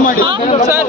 ಮಾಡಿ sir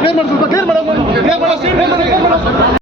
clear ಮಾಡಿ clear ಮಾಡಿ